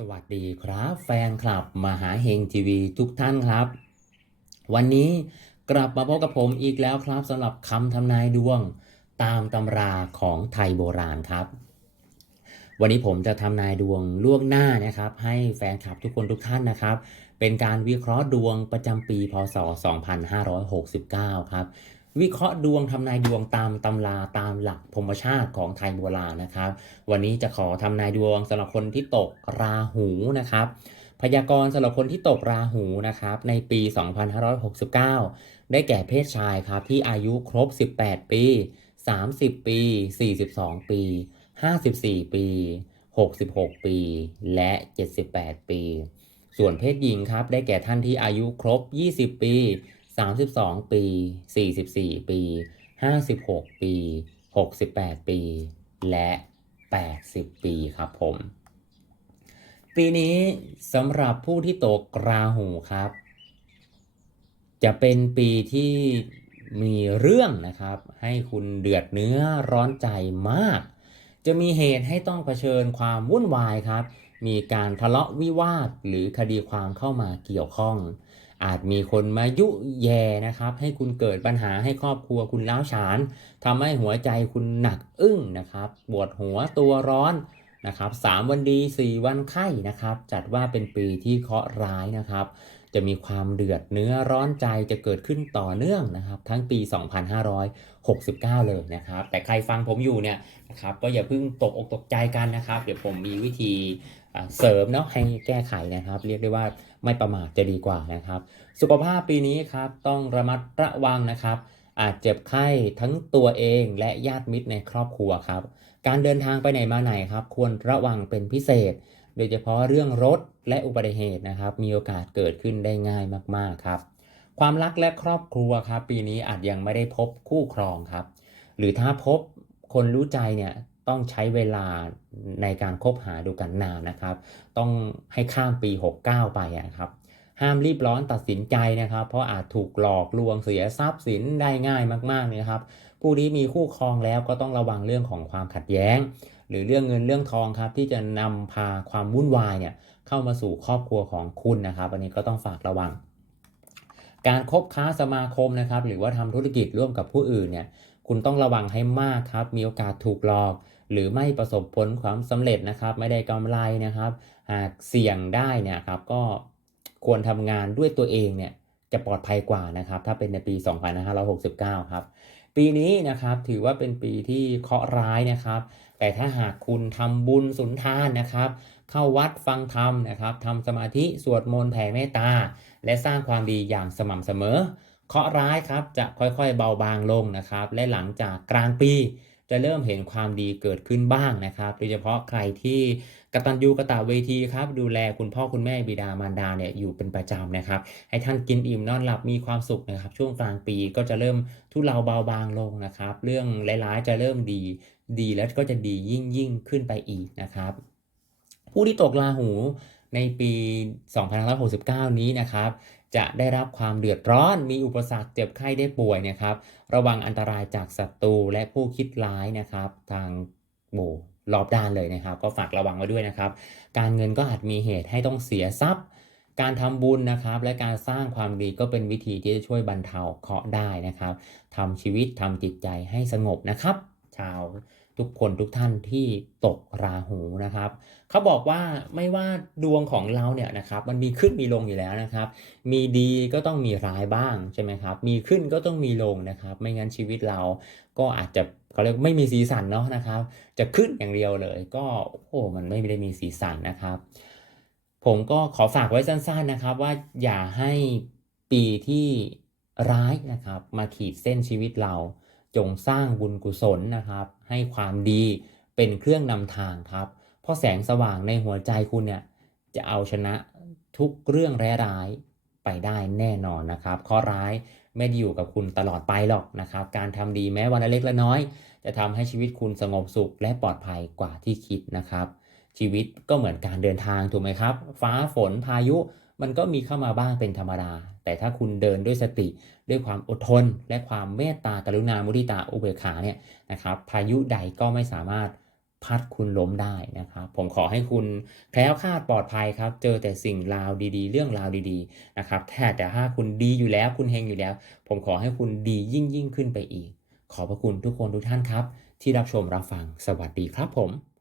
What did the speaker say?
สวัสดีครับ แฟนคลับมหาเฮงทีวีทุกท่านครับ วันนี้กลับมาพบกับผมอีกแล้วครับสำหรับคำทำนายดวงตามตำราของไทยโบราณครับ วันนี้ผมจะทำนายดวงล่วงหน้านะครับ ให้แฟนคลับทุกคนทุกท่านนะครับ เป็นการวิเคราะห์ดวงประจำปีพศ 2569 ครับ วิเคราะห์ดวงทำนายดวงตามตำราตามหลักพรมชาติของไทยโบราณนะครับ วันนี้จะขอทำนายดวงสำหรับคนที่ตกราหูนะครับ พยากรณ์สำหรับคนที่ตกราหูนะครับ ในปี 2569 ได้แก่เพศชายครับที่อายุครบ 18 ปี 30 ปี 42 ปี 54 ปี 66 ปี และ 78 ปี ส่วนเพศหญิงครับได้แก่ท่านที่อายุครบ 20 ปี 32 ปี 44 ปี 56 ปี 68 ปี และ 80 ปีครับผม ปีนี้สำหรับผู้ที่ตกราหูครับ จะเป็นปีที่มีเรื่องนะครับ ให้คุณเดือดเนื้อร้อนใจมาก จะมีเหตุให้ต้องเผชิญความวุ่นวายครับ มีการทะเลาะวิวาทหรือคดีความเข้ามาเกี่ยวข้อง อาจมีคนมายุแย่นะครับ ให้คุณเกิดปัญหาให้ครอบครัวคุณล้าวฉานทำให้หัวใจคุณหนักอึ้งนะครับปวดหัวตัวร้อนนะครับสามวันดี 4 วันไข้นะครับ จัดว่าเป็นปีที่เคราะห์ร้ายนะครับ จะมีความเดือดเนื้อร้อนใจจะเกิดขึ้นต่อเนื่องนะครับ ทั้งปี 2569 เลยนะครับ แต่ใครฟังผมอยู่เนี่ยนะครับก็อย่าเพิ่งตกอกตกใจกันนะครับ เดี๋ยวผมมีวิธีเสริมเนาะให้แก้ไขนะครับ เรียกได้ว่าไม่ประมาทจะดีกว่านะครับ สุขภาพปีนี้ครับต้องระมัดระวังนะครับ อาจเจ็บไข้ทั้งตัวเองและญาติมิตรในครอบครัวครับ การเดินทางไปไหนมาไหนครับ ควรระวังเป็นพิเศษ โดยเฉพาะเรื่องรถและอุบัติเหตุนะครับ มีโอกาสเกิดขึ้นได้ง่ายมากๆครับ ความรักและครอบครัวครับ ปีนี้อาจยังไม่ได้พบคู่ครองครับ หรือถ้าพบคนรู้ใจเนี่ยต้องใช้เวลาในการคบหาดูกันนานนะครับ ต้องให้ข้ามปี 69 ไปอะครับ ห้ามรีบร้อนตัดสินใจนะครับ เพราะอาจถูกหลอกลวงเสียทรัพย์สินได้ง่ายมากๆเลยนะครับ ผู้ที่มีคู่ครองแล้วก็ต้องระวังเรื่องของความขัดแย้ง รือเรื่องเงินเรื่องทองครับ ที่จะนำพาความวุ่นวายเนี่ยเข้ามาสู่ครอบครัวของคุณนะครับ อันนี้ก็ต้องฝากระวัง การคบค้าสมาคมนะครับ หรือว่าทำธุรกิจร่วมกับผู้อื่นเนี่ยคุณต้องระวังให้มากครับ มีโอกาสถูกหลอก หรือไม่ประสบผลความสำเร็จนะครับ ไม่ได้กำไรนะครับ หากเสี่ยงได้เนี่ยครับก็ควรทำงานด้วยตัวเองเนี่ยจะปลอดภัยกว่านะครับ ถ้าเป็นในปี 2569 ครับ ปีนี้นะครับถือว่าเป็นปีที่เคราะห์ร้ายนะครับ แต่ถ้าหากคุณทำบุญสุนทานนะครับ เข้าวัดฟังธรรมนะครับทำสมาธิสวดมนต์แผ่เมตตา และสร้างความดีอย่างสม่ำเสมอ เคราะห์ร้ายครับจะค่อยๆเบาบางลงนะครับ และหลังจากกลางปี จะเริ่มเห็นความดีเกิดขึ้นบ้างนะครับ โดยเฉพาะใครที่กตัญญูกตเวทีครับดูแลคุณพ่อคุณแม่บิดามารดาเนี่ยอยู่เป็นประจำนะครับ ให้ท่านกินอิ่มนอนหลับมีความสุขนะครับ ช่วงกลางปีก็จะเริ่มทุเลาเบาบางลงนะครับ เรื่องร้ายๆจะเริ่มดีดีแล้วก็จะดียิ่งยิ่งขึ้นไปอีกนะครับ ผู้ที่ตกราหูในปี 2569 นี้นะครับ จะได้รับความเดือดร้อน มีอุปสรรคเจ็บไข้ได้ป่วยนะครับ ระวังอันตรายจากศัตรูและผู้คิดร้ายนะครับ ทางโบรอบด้านเลยนะครับ ก็ฝากระวังไว้ด้วยนะครับ การเงินก็อาจมีเหตุให้ต้องเสียทรัพย์ การทำบุญนะครับ และการสร้างความดีก็เป็นวิธีที่จะช่วยบรรเทาเคราะห์ได้นะครับทำชีวิตทำจิตใจให้สงบนะครับ ชาวทุกคนทุกท่านที่ตกราหูนะครับ เขาบอกว่าไม่ว่าดวงของเราเนี่ยนะครับ มันมีขึ้นมีลงอยู่แล้วนะครับ มีดีก็ต้องมีร้ายบ้างใช่ไหมครับ มีขึ้นก็ต้องมีลงนะครับ ไม่งั้นชีวิตเราก็อาจจะเขาเรียกไม่มีสีสันเนาะนะครับ จะขึ้นอย่างเดียวเลย ก็โอ้โหมันไม่ได้มีสีสันนะครับ ผมก็ขอฝากไว้สั้นๆนะครับ ว่าอย่าให้ปีที่ร้ายนะครับ มาขีดเส้นชีวิตเรา จงสร้างบุญกุศลนะครับ ให้ความดีเป็นเครื่องนำทางครับ เพราะแสงสว่างในหัวใจคุณเนี่ยจะเอาชนะทุกเรื่องร้ายไปได้แน่นอนนะครับข้อร้ายไม่ได้อยู่กับคุณตลอดไปหรอกนะครับ การทำดีแม้วันละเล็กละน้อย จะทำให้ชีวิตคุณสงบสุขและปลอดภัยกว่าที่คิดนะครับ ชีวิตก็เหมือนการเดินทางถูกไหมครับ ฟ้าฝนพายุ มันก็มีเข้ามาบ้างเป็นธรรมดา แต่ถ้าคุณเดินด้วยสติ ด้วยความอดทน และความเมตตากรุณามุทิตาอุเบกขาเนี่ยนะครับพายุใดก็ไม่สามารถพัดคุณล้มได้นะครับ ผมขอให้คุณแคล้วคลาดปลอดภัยครับ เจอแต่สิ่งราวดีๆ เรื่องราวดีๆนะครับแต่แต่ถ้าคุณดีอยู่แล้วคุณเฮงอยู่แล้ว ผมขอให้คุณดียิ่งยิ่งขึ้นไปอีก ขอบพระคุณทุกคนทุกท่านครับ ที่รับชมรับฟังสวัสดีครับผม